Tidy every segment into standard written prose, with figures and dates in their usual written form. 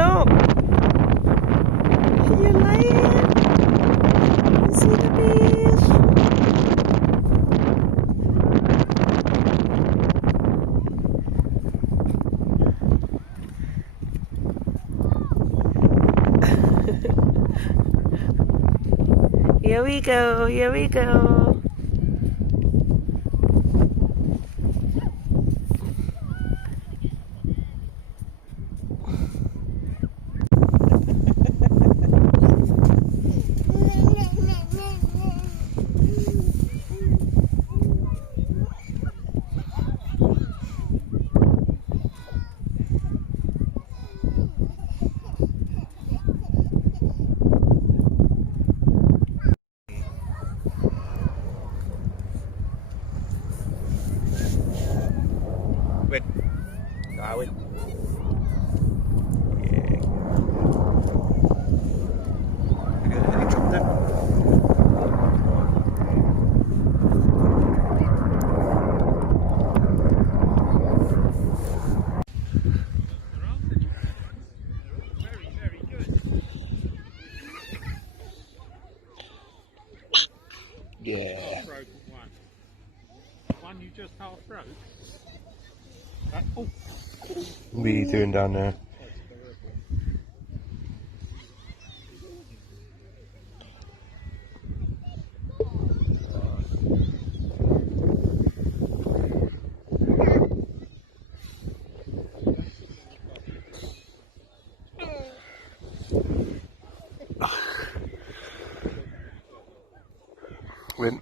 ลูก You like it? See the beach? Here we go, here we go. Win. Win. Yeah. Helicopter. Yeah. One you just half broke. Oh. What are you doing down there? Win.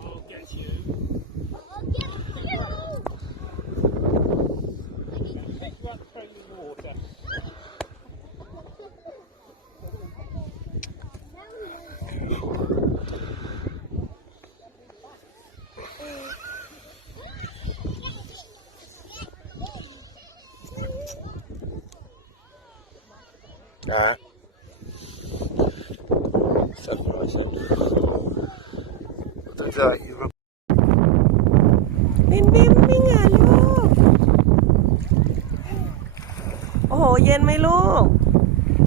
I'll get you. Pick you up, throw you in the water. Bim bim bim อ่ะลูก โอ้โห เย็นไหมลูก